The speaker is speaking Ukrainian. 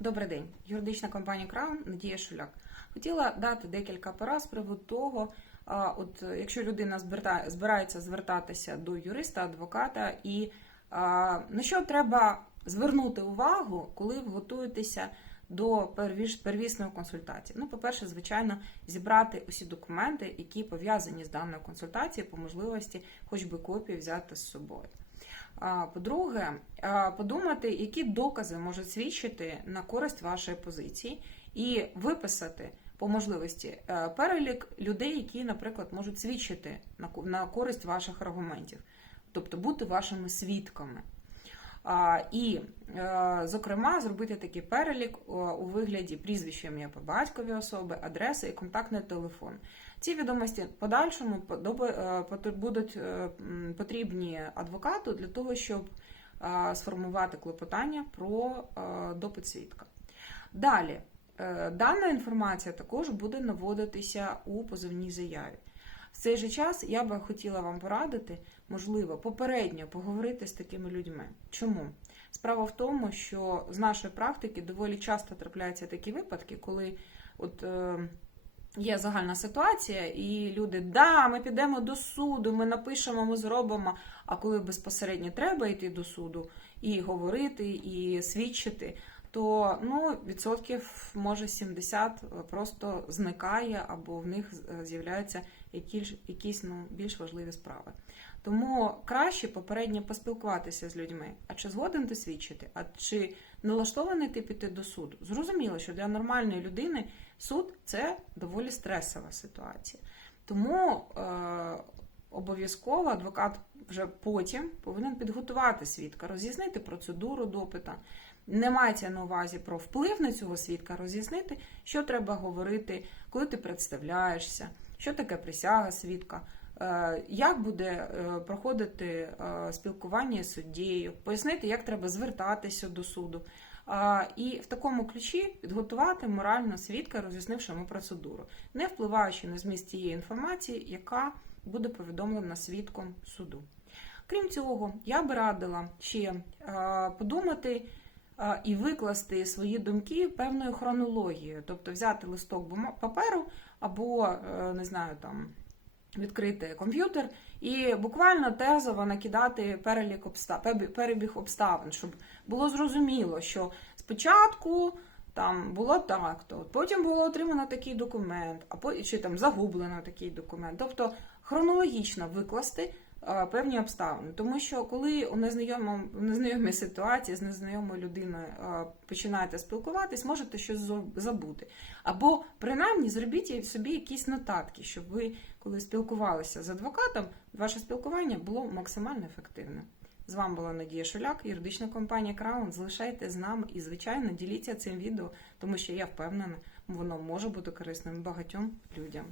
Добрий день, юридична компанія Краун Надія Шуляк. Хотіла дати декілька порад з приводу того, от якщо людина збирається звертатися до юриста, адвоката, і на що треба звернути увагу, коли ви готуєтеся до первісної консультації. Ну, по-перше, звичайно, зібрати усі документи, які пов'язані з даною консультацією, по можливості, хоч би копію взяти з собою. По-друге, подумати, які докази можуть свідчити на користь вашої позиції, і виписати по можливості е, перелік людей, які, наприклад, можуть свідчити на користь ваших аргументів, тобто бути вашими свідками. І, е, зокрема, зробити такий перелік е, у вигляді прізвища ім'я по батькові особи, адреси і контактний телефон. Ці відомості подальшому е, будуть потрібні адвокату для того, щоб сформувати клопотання про допит свідка. Далі, дана інформація також буде наводитися у позовній заяві. Цей же час я би хотіла вам порадити, можливо, попередньо поговорити з такими людьми. Чому? Справа в тому, що з нашої практики доволі часто трапляються такі випадки, коли от. Е, Є загальна ситуація, і люди, да, ми підемо до суду, ми напишемо, ми зробимо. А коли безпосередньо треба йти до суду і говорити, і свідчити, то ну, відсотків може 70 просто зникає, або в них е, з'являються якісь, якісь ну, більш важливі справи. Тому краще попередньо поспілкуватися з людьми. А чи згоден ти свідчити? А чи налаштований ти піти до суду? Зрозуміло, що для нормальної людини суд це доволі стресова ситуація. Тому е, обов'язково адвокат вже потім повинен підготувати свідка, роз'яснити процедуру допита. Не мається на увазі про вплив на цього свідка, роз'яснити, що треба говорити, коли ти представляєшся, що таке присяга свідка, е, як буде е, проходити е, спілкування з суддєю, пояснити, як треба звертатися до суду. І в такому ключі підготувати морально свідка, роз'яснивши йому процедуру, не впливаючи на зміст тієї інформації, яка буде повідомлена свідком суду. Крім цього, я би радила ще е, подумати е, і викласти свої думки певною хронологією, тобто взяти листок паперу або, е, не знаю, там. Відкрити комп'ютер і буквально тезово накидати перелік обста... пебі- перебіг обставин, щоб було зрозуміло, що спочатку там було так, то потім було отримано такий документ, а по... чи там загублено такий документ. Тобто хронологічно викласти певні обставини. Тому що коли у незнайомому незнайомій ситуації з незнайомою людиною е, починаєте спілкуватись, можете щось забути. Або принаймні зробіть собі якісь нотатки, щоб ви, коли спілкувалися з адвокатом, ваше спілкування було максимально ефективним. З вами була Надія Шуляк, юридична компанія Краун. Залишайте з нами і, звичайно, діліться цим відео, тому що я впевнена, воно може бути корисним багатьом людям.